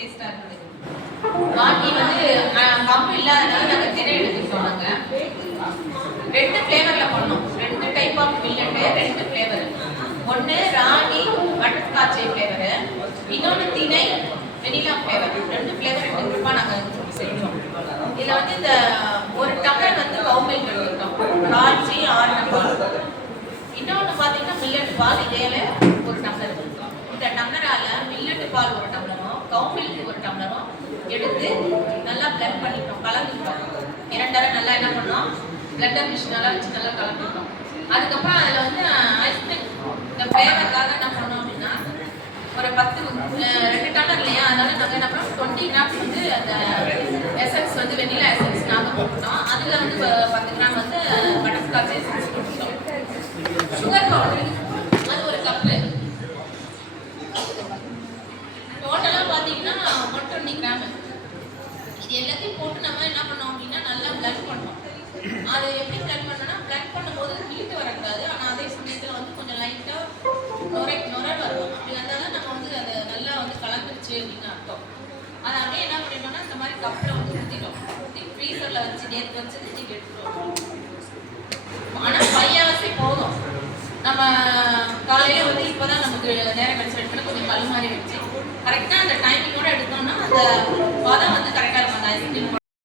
டேஸ்டா இருக்குது. பாட்டி வந்து கம்பு இல்லாதனால நாங்க தினை எடுத்துக்கிட்டோம். நாங்க 2 ஃப்ளேவர்ல பண்ணோம். 2 டைப் ஆஃப் மில்லட், 2 ஃப்ளேவர். ஒன்னு ராணி பட்டர்ஸ்காட்ச் ஃப்ளேவர், இன்னொன்னு திணை வெனிலா ஃப்ளேவர். 2 ஃப்ளேவர் 2 குரூப்பா நாங்க செஞ்சோம். இதுல வந்து இந்த ஒரு டம்ளர் வந்து கவு மில்க் எடுத்துக்கிட்டோம், காய்ச்சி 6 டம்ளர். இன்னொன்று பார்த்தீங்கன்னா மில்லட் பால் இதேல ஒரு டம்ளர். இந்த டம்ளரால மில்லட் பால் ஒரு டம்ளரும் கவு மில்க் ஒரு டம்ளரும் எடுத்து நல்லா பிளெண்ட் பண்ணிட்டோம், கலந்துட்டோம். 2 தடவை நல்லா என்ன பண்ணோம், பிளெண்டர் மிஷின் நல்லா வச்சு நல்லா கலந்துட்டோம். அதுக்கப்புறம் அதில் வந்து ஐஸ்கிரீம் இந்த ஃப்ளேவருக்காக என்ன பண்ணோம் அப்படின்னா ஒரு 2 டம்ளர் இல்லையா, அதனால நாங்கள் என்ன பண்ணோம் 20 கிராம்ஸ் வந்து அந்த எசன்ஸ் வந்து வெனிலா எசன்ஸ் நாங்கள் போட்டுட்டோம். அதில் வந்து 10 கிராம் வந்து பட்டர்ஸ்காட்ச் எசன்ஸ் போட்டுட்டோம். சுகர் பவுடர் அது ஒரு கப்பு. டோட்டலாக பார்த்தீங்கன்னா 120 கிராம். இது எல்லாத்தையும் போட்டு நம்ம என்ன பண்ணோம் அப்படின்னா நல்லா பிளண்ட் பண்ணோம். அது எப்படி பிளண்ட் பண்ணோம்னா, பிளண்ட் பண்ணும்போது இழுத்து வரக்கூடாது, ஆனால் அதே சமயத்தில் வந்து கொஞ்சம் லைட்டாக நுரை வரும். அப்படி வந்தாலும் நம்ம வந்து அதை நல்லா வந்து கலந்துருச்சு அப்படின்னு அர்த்தம். அதை அப்படியே என்ன பண்ணிட்டோம்னா இந்த மாதிரி கப்பில் வந்து ஊற்றிடும், ஊற்றி ஃப்ரீசரில் வச்சு நேற்று வச்சு நீங்கள் எடுத்துட்டோம். ஆனால் 5 hours போதும். நம்ம காலையில் வந்து இப்போ தான் நமக்கு நேரம் கழிச்சு எடுக்கணும், கொஞ்சம் கல் மாதிரி வச்சு கரெக்டாக அந்த டைமிங்கோடு எடுத்தோம்னா அந்த பதம் வந்து கரெக்டாக இருக்கும். அந்த ஐஸ்கிரீம்